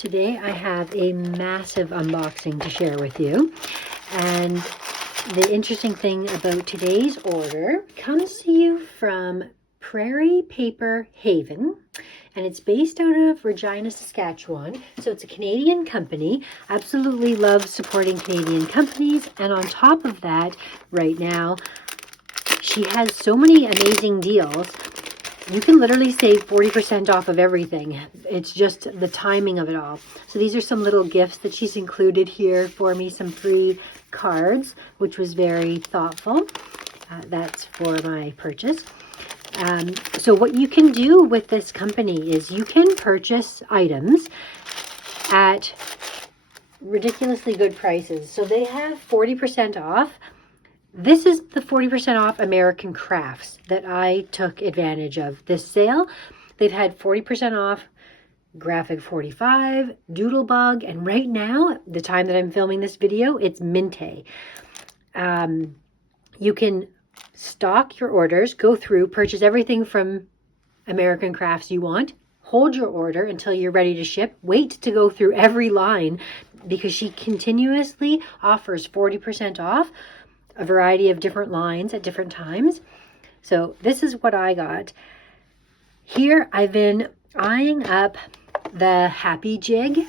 Today I have a massive unboxing to share with you, and the interesting thing about today's order comes to you from Prairie Paper Haven, and it's based out of Regina, Saskatchewan. So it's a Canadian company. Absolutely love supporting Canadian companies, and on top of that, right now, she has so many amazing deals. You can literally save 40% off of everything. It's just the timing of it all. So these are some little gifts that she's included here for me, some free cards, which was very thoughtful. That's for my purchase. So what you can do with this company is you can purchase items at ridiculously good prices. So they have 40% off. This is the 40% off American Crafts that I took advantage of. This sale, they've had 40% off Graphic 45, Doodlebug, and right now, the time that I'm filming this video, it's Mintay. You can stock your orders, go through, purchase everything from American Crafts you want, hold your order until you're ready to ship, wait to go through every line because she continuously offers 40% off a variety of different lines at different times. So this is what I got. Here I've been eyeing up the Happy Jig.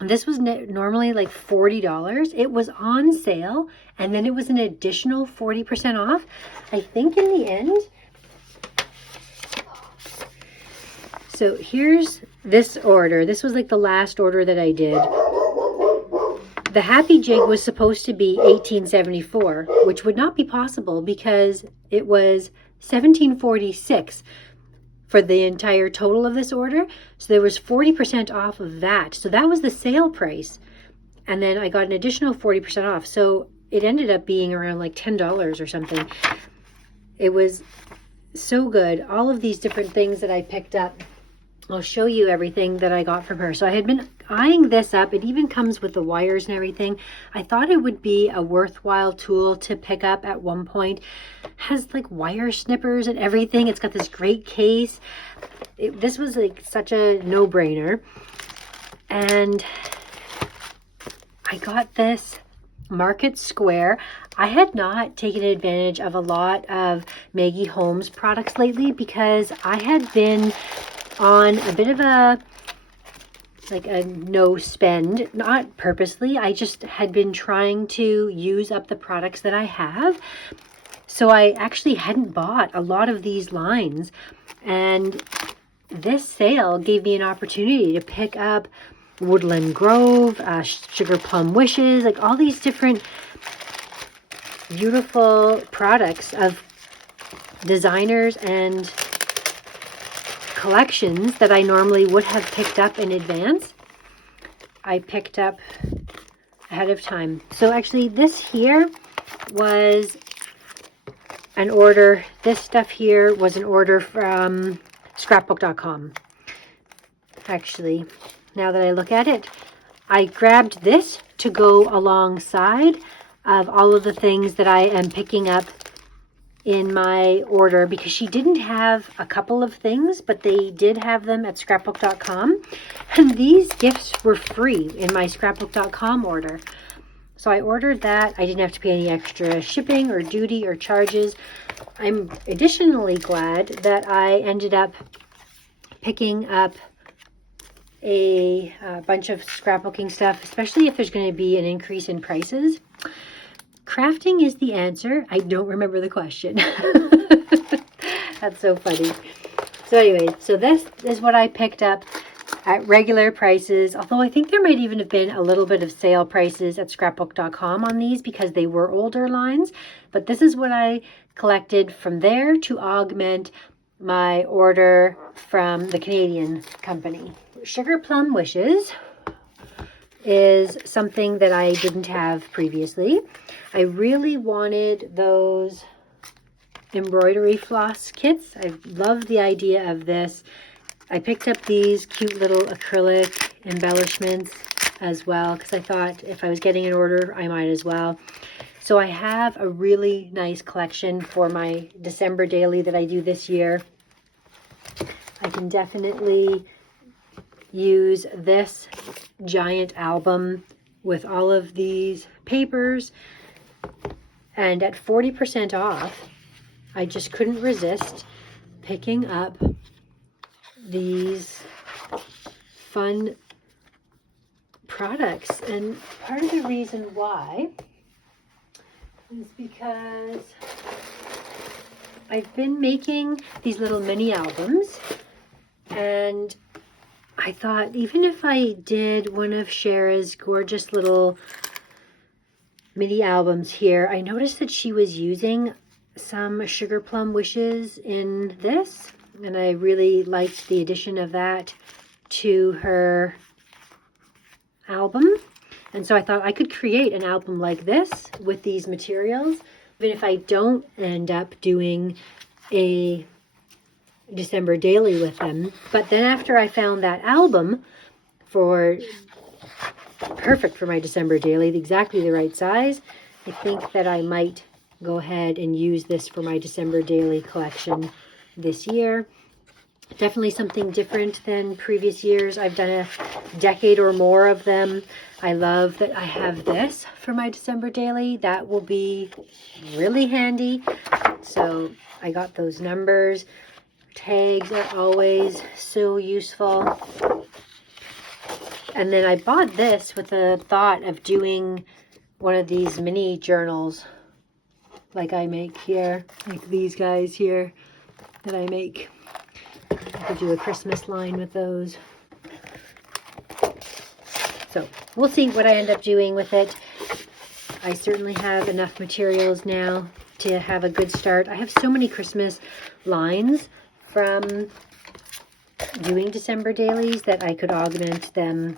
This was normally like $40. It was on sale, and then it was an additional 40% off. I think in the end. So here's this order. This was like the last order that I did. The Happy Jig was supposed to be $18.74, which would not be possible because it was $17.46 for the entire total of this order. So there was 40% off of that. So that was the sale price. And then I got an additional 40% off. So it ended up being around like $10 or something. It was so good. All of these different things that I picked up. I'll show you everything that I got from her. So I had been eyeing this up. It even comes with the wires and everything. I thought it would be a worthwhile tool to pick up at one point. It has like wire snippers and everything. It's got this great case. This was like such a no-brainer. And I got this Market Square. I had not taken advantage of a lot of Maggie Holmes products lately because I had been on a bit of a no spend, not purposely. I just had been trying to use up the products that I have. So I actually hadn't bought a lot of these lines. And this sale gave me an opportunity to pick up Woodland Grove, Sugar Plum Wishes, like all these different beautiful products of designers and collections that I normally would have picked up in advance. I picked up ahead of time. So actually this here was an order. This stuff here was an order from scrapbook.com. Actually, now that I look at it, I grabbed this to go alongside of all of the things that I am picking up in my order because she didn't have a couple of things, but they did have them at scrapbook.com, and these gifts were free in my scrapbook.com order. So I ordered that. I didn't have to pay any extra shipping or duty or charges. I'm additionally glad that I ended up picking up a bunch of scrapbooking stuff, especially if there's going to be an increase in prices. Crafting is the answer. I don't remember the question. That's so funny. So anyway, so this is what I picked up at regular prices. Although I think there might even have been a little bit of sale prices at scrapbook.com on these because they were older lines. But this is what I collected from there to augment my order from the Canadian company. Sugar Plum Wishes is something that I didn't have previously. I really wanted those embroidery floss kits. I love the idea of this. I picked up these cute little acrylic embellishments as well because I thought if I was getting an order, I might as well. So I have a really nice collection for my December daily that I do this year. I can definitely use this giant album with all of these papers, and at 40% off, I just couldn't resist picking up these fun products. And part of the reason why is because I've been making these little mini albums, and I thought even if I did one of Shara's gorgeous little mini albums here, I noticed that she was using some Sugar Plum Wishes in this, and I really liked the addition of that to her album. And so I thought I could create an album like this with these materials, even if I don't end up doing a December daily with them. But then after I found that album perfect for my December daily, exactly the right size, I think that I might go ahead and use this for my December daily collection this year. Definitely something different than previous years. I've done a decade or more of them. I love that I have this for my December daily. That will be really handy. So I got those numbers. Tags are always so useful. And then I bought this with the thought of doing one of these mini journals like I make here, like these guys here that I make. I could do a Christmas line with those. So we'll see what I end up doing with it. I certainly have enough materials now to have a good start. I have so many Christmas lines from doing December dailies that I could augment them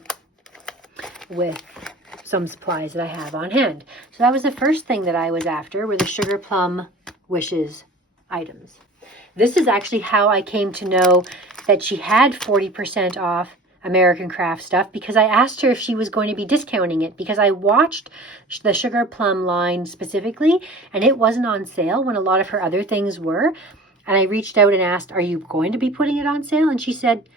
with some supplies that I have on hand. So that was the first thing that I was after, were the Sugar Plum Wishes items. This is actually how I came to know that she had 40% off American Craft stuff, because I asked her if she was going to be discounting it, because I watched the Sugar Plum line specifically and it wasn't on sale when a lot of her other things were. And I reached out and asked, are you going to be putting it on sale? And she said,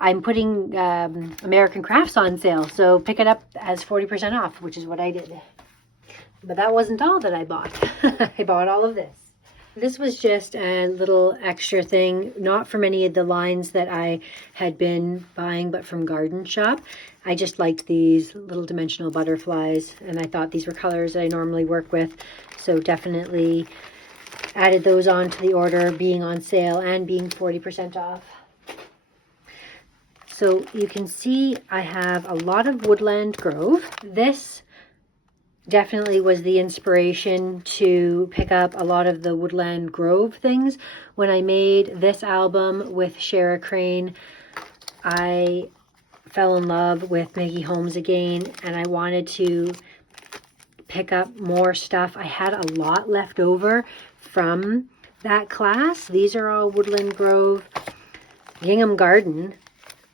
I'm putting American Crafts on sale, so pick it up as 40% off, which is what I did. But that wasn't all that I bought. I bought all of this. This was just a little extra thing, not from any of the lines that I had been buying, but from Garden Shop. I just liked these little dimensional butterflies, and I thought these were colors that I normally work with, so definitely added those on to the order, being on sale and being 40% off. So you can see I have a lot of Woodland Grove. This definitely was the inspiration to pick up a lot of the Woodland Grove things. When I made this album with Shara Crane, I fell in love with Maggie Holmes again, and I wanted to pick up more stuff. I had a lot left over from that class. These are all Woodland Grove. Gingham Garden.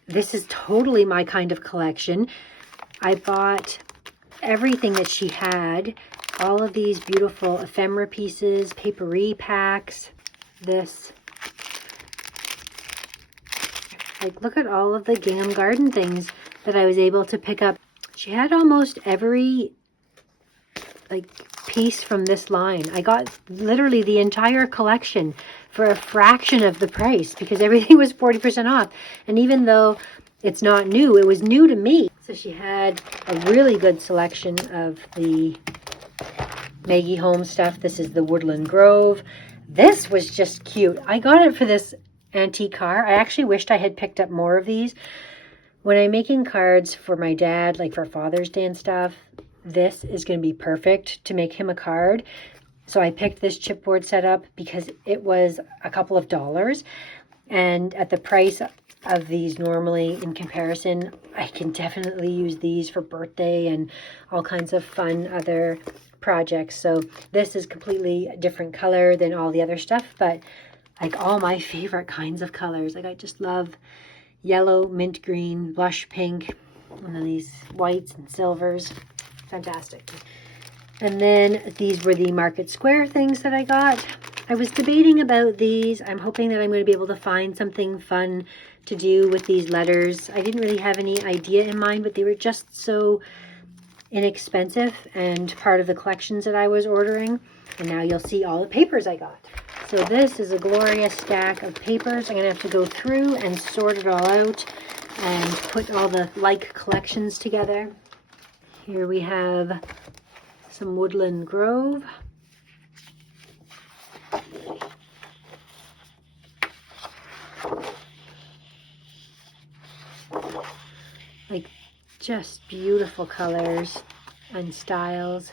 This is totally my kind of collection. I bought everything that she had. All of these beautiful ephemera pieces, papery packs. This. Like, look at all of the Gingham Garden things that I was able to pick up. She had almost every piece from this line. I got literally the entire collection for a fraction of the price because everything was 40% off. And even though it's not new, it was new to me. So she had a really good selection of the Maggie Holmes stuff. This is the Woodland Grove. This was just cute. I got it for this antique car. I actually wished I had picked up more of these. When I'm making cards for my dad, like for Father's Day and stuff, this is going to be perfect to make him a card. So I picked this chipboard setup because it was a couple of dollars. And at the price of these normally in comparison, I can definitely use these for birthday and all kinds of fun other projects. So this is completely a different color than all the other stuff, but like all my favorite kinds of colors. Like I just love yellow, mint green, blush pink, and then these whites and silvers. Fantastic. And then these were the Market Square things that I got. I was debating about these. I'm hoping that I'm going to be able to find something fun to do with these letters. I didn't really have any idea in mind, but they were just so inexpensive and part of the collections that I was ordering. And now you'll see all the papers I got. So this is a glorious stack of papers. I'm going to have to go through and sort it all out and put all the like collections together. Here we have some Woodland Grove. Like just beautiful colors and styles.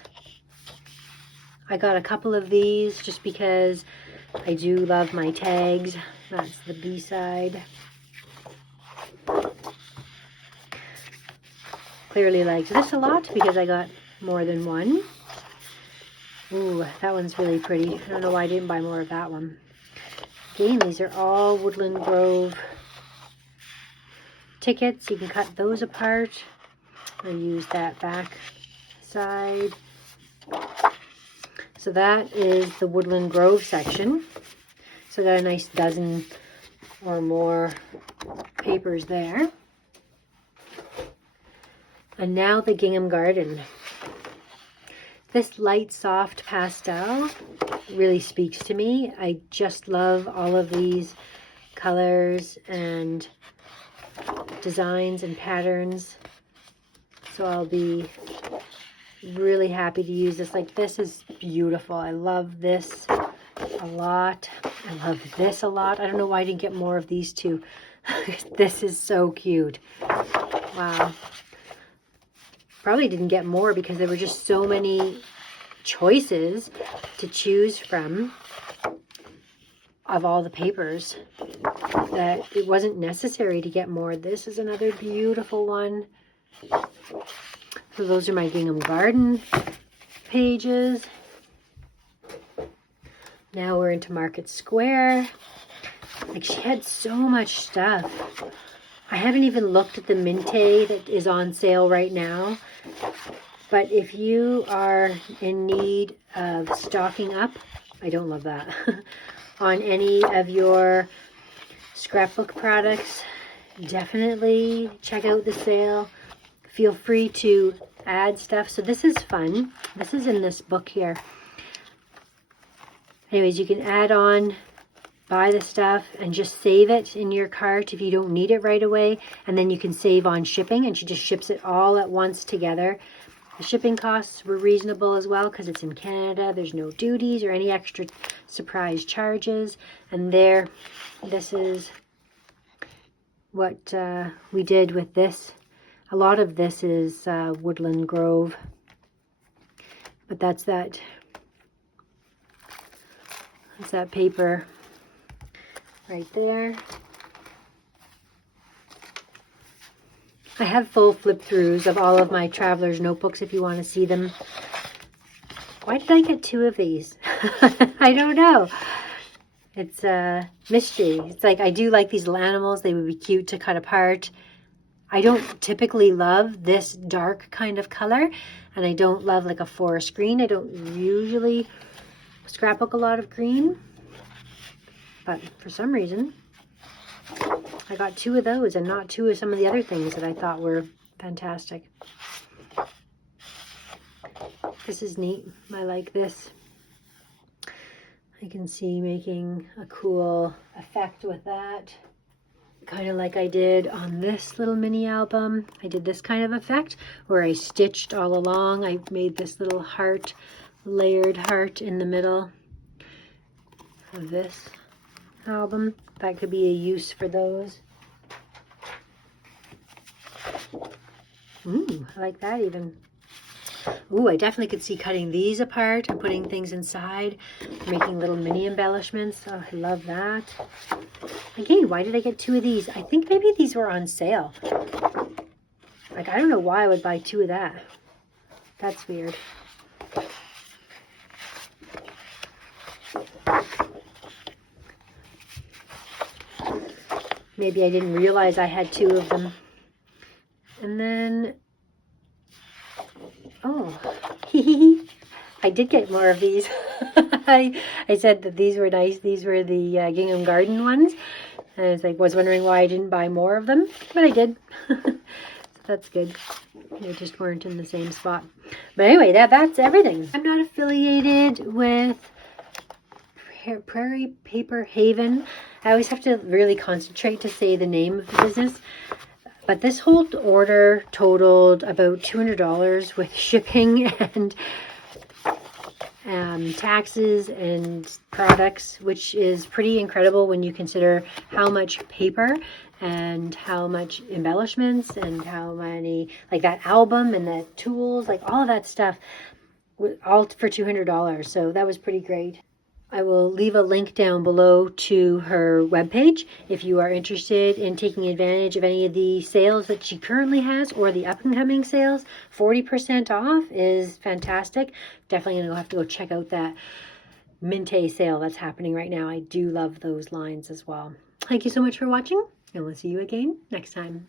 I got a couple of these just because I do love my tags. That's the B-side. Clearly liked this a lot because I got more than one. Ooh, that one's really pretty. I don't know why I didn't buy more of that one. Again, these are all Woodland Grove tickets. You can cut those apart or use that back side. So that is the Woodland Grove section. So I got a nice dozen or more papers there. And now the Gingham Garden. This light, soft pastel really speaks to me. I just love all of these colors and designs and patterns. So I'll be really happy to use this. Like, this is beautiful. I love this a lot. I love this a lot. I don't know why I didn't get more of these two. This is so cute. Wow. Probably didn't get more because there were just so many choices to choose from of all the papers that it wasn't necessary to get more. This is another beautiful one. So those are my Gingham Garden pages. Now we're into Market Square. Like, she had so much stuff. I haven't even looked at the Mintay that is on sale right now. But if you are in need of stocking up, I don't love that, on any of your scrapbook products, definitely check out the sale. Feel free to add stuff. So this is fun. This is in this book here. Anyways, you can add on, buy the stuff, and just save it in your cart if you don't need it right away. And then you can save on shipping, and she just ships it all at once together. The shipping costs were reasonable as well because it's in Canada. There's no duties or any extra surprise charges. And there, this is what we did with this. A lot of this is Woodland Grove. But that's that paper right there. I have full flip-throughs of all of my traveler's notebooks if you want to see them. Why did I get two of these? I don't know. It's a mystery. It's like, I do like these little animals. They would be cute to cut apart. I don't typically love this dark kind of color, and I don't love like a forest green. I don't usually scrapbook a lot of green, but for some reason I got two of those and not two of some of the other things that I thought were fantastic. This is neat. I like this. I can see making a cool effect with that. Kind of like I did on this little mini album. I did this kind of effect where I stitched all along. I made this little heart, layered heart in the middle of this album. That could be a use for those. Ooh, I like that even. Ooh, I definitely could see cutting these apart and putting things inside, making little mini embellishments. Oh, I love that. Again, why did I get two of these? I think maybe these were on sale. Like, I don't know why I would buy two of that. That's weird. Maybe I didn't realize I had two of them. And then, oh, I did get more of these. I said that these were nice. These were the Gingham Garden ones. And I was wondering why I didn't buy more of them, but I did. So that's good. They just weren't in the same spot. But anyway, that's everything. I'm not affiliated with Prairie Paper Haven. I always have to really concentrate to say the name of the business. But this whole order totaled about $200 with shipping and taxes and products, which is pretty incredible when you consider how much paper and how much embellishments and how many, like that album and the tools, like all of that stuff, all for $200. So that was pretty great. I will leave a link down below to her webpage if you are interested in taking advantage of any of the sales that she currently has or the up-and-coming sales. 40% off is fantastic. Definitely going to have to go check out that Mintay sale that's happening right now. I do love those lines as well. Thank you so much for watching, and we'll see you again next time.